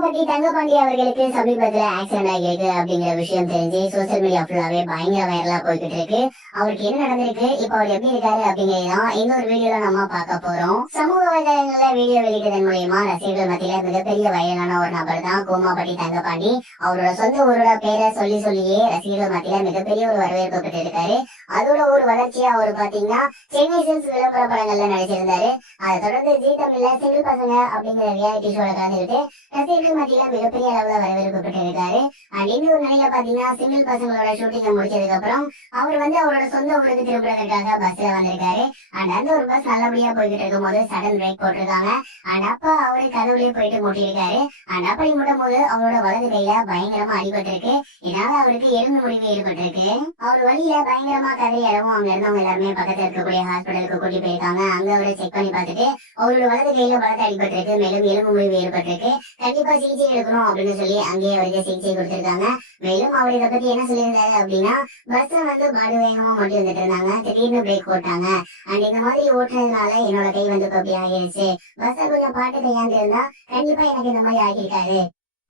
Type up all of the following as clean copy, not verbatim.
கோமாபட்டி தங்கபாண்டி அவர்களுக்கு சமீபத்துல ஆக்சிடென்ட் ஆகியிருக்கு அப்படிங்கிற விஷயம் தெரிஞ்சு சோசியல் மீடியா ஃபுல்லாவே பயங்கர வைரலா போய்கிட்டு இருக்கு. அவருக்கு என்ன நடந்திருக்கு, இப்ப அவர் எப்படி இருக்காரு அப்படிங்கறதான் இந்த ஒரு வீடியோல நம்ம பார்க்க போறோம். சமூக வலைதளங்கள்ல வீடியோ வெளியிட்டதன் மூலியமா ரசிகர்கள் மத்தியில மிகப்பெரிய வைரலான ஒரு நபர் தான் கோமாபட்டி தங்கபாண்டி. அவரோட சொந்த ஊரோட பேரை சொல்லியே ரசிகர்கள் மத்தியில மிகப்பெரிய ஒரு வரவேற்பு பெற்றிருக்காரு. அதோட ஒரு வளர்ச்சியா அவர் பாத்தீங்கன்னா சென்னை சில்க்ஸ் விளம்பர படங்கள்ல நடிச்சிருந்தாரு. அதை தொடர்ந்து ஜீ தமிழ்ல சிங்கிள் பசங்க அப்படிங்கிற ரியாலிட்டி ஷோல கலந்துகிட்டு ரசிகர்கள் மத்தியில மிகப்பெரிய அளவுல வரவேற்பு பெற்றிருக்காரு. அண்ட் இன்னொரு நிலையில பாத்தீங்கன்னா சிங்கிள் பசங்களோட ஷூட்டிங்க முடிச்சதுக்கு அப்புறம் அவர் அவரோட சொந்த ஊருக்கு திரும்புறதுக்காக பஸ்ல வந்திருக்காரு. அண்ட் அந்த ஒரு பஸ் நல்லபடியா போய்கிட்டு இருக்கும் போது சடன் பிரேக் போட்டிருக்காங்க. அண்ட் அப்ப அவரு கதவுலயே போயிட்டு முட்டிருக்காரு. அண்ட் அப்படி முட்டும் போது அவரோட வலது கையில பயங்கரமா அடிபட்டு இருக்கு. இதனால அவருக்கு எலும்பு முறிவு ஏற்பட்டிருக்கு. அவர் வழியில பயங்கரமா கதறி அளவும் அங்க இருந்தவங்க எல்லாருமே பக்கத்துல இருக்கக்கூடிய ஹாஸ்பிட்டலுக்கு கூட்டி போயிருக்காங்க. அங்க அவரை செக் பண்ணி பார்த்துட்டு அவரோட வலது கையில பலத்த அடிபட்டு இருக்கு, மேலும் எலும்பு முறிவு ஏற்பட்டிருக்கு, கண்டிப்பா சிகிச்சை எடுக்கணும் அப்படின்னு சொல்லி அங்கேயே அவருக்கு சிகிச்சை கொடுத்திருக்காங்க. மேலும் அவர் இதை பத்தி என்ன சொல்லியிருந்தாரு அப்படின்னா, பஸ்ல பாடு வேகமா மட்டும் வந்துட்டு இருந்தாங்க, திடீர்னு பிரேக் போட்டாங்க. அண்ட் இந்த மாதிரி ஓட்டுனதுனால என்னோட கை இப்ப அப்படி ஆகிருச்சு. பஸ்ல கொஞ்சம் பாட்டு கையாண்டு இருந்தா கண்டிப்பா எனக்கு இந்த மாதிரி ஆகியிருக்காரு.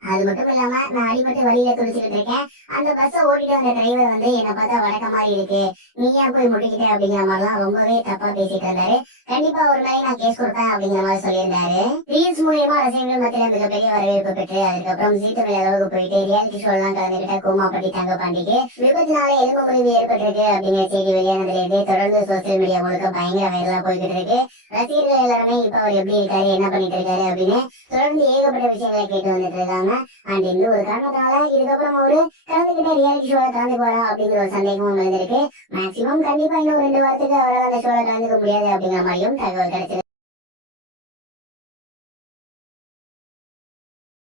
அது மட்டும் இல்லாம நான் அடிபட்டு வழியில துடிச்சுக்கிட்டு இருக்கேன். அந்த பஸ்ஸ ஓட்டிட்டு வந்த டிரைவர் என்னை பார்த்தா வடக்க மாதிரி இருக்கு, நீயா போய் முட்டிக்கிட்ட அப்படிங்கிற மாதிரிலாம் ரொம்பவே தப்பா பேசிட்டு இருந்தாரு. கண்டிப்பா ஒரு மேலே நான் கேஸ் கொடுப்பேன் அப்படிங்கிற மாதிரி சொல்லியிருந்தாரு. ரீல்ஸ் மூலியமா ரசிகர்கள் மத்தியில மிகப்பெரிய வரவேற்பு பெற்று அதுக்கப்புறம் ஜீ தமிழ் அளவுக்கு போயிட்டு ரியாலிட்டி ஷோ எல்லாம் கலந்துகிட்ட கோமாபட்டி தங்கபாண்டிக்கு விபத்தினால எலும்பு முறிவு ஏற்பட்டிருக்கு அப்படிங்கிற செய்தி வெளியானதுல இருந்து தொடர்ந்து சோசியல் மீடியா முழுக்க பயங்கர வைரலா போய்கிட்டு இருக்கு. ரசிகர்கள் எல்லாருமே இப்ப அவர் எப்படி இருக்காரு, என்ன பண்ணிட்டு இருக்காரு அப்படின்னு தொடர்ந்து ஏகப்பட்ட விஷயங்களை கேட்டு வந்துட்டு இருக்காங்க. அண்ட் இந்த ஒரு காரணத்தால இதுக்கப்புறம் அவரு கலந்துகிட்ட ரியாலிட்டி ஷோல கலந்து போறா அப்படிங்கிற ஒரு சந்தேகமும் வந்திருக்கு. மேக்சிமம் கண்டிப்பா இன்னும் 2 வாரத்துக்கு அவரால் அந்த ஷோல கலந்துக்க முடியாது அப்படிங்கிற மாதிரியும் தகவல் கிடைச்சிருக்கு.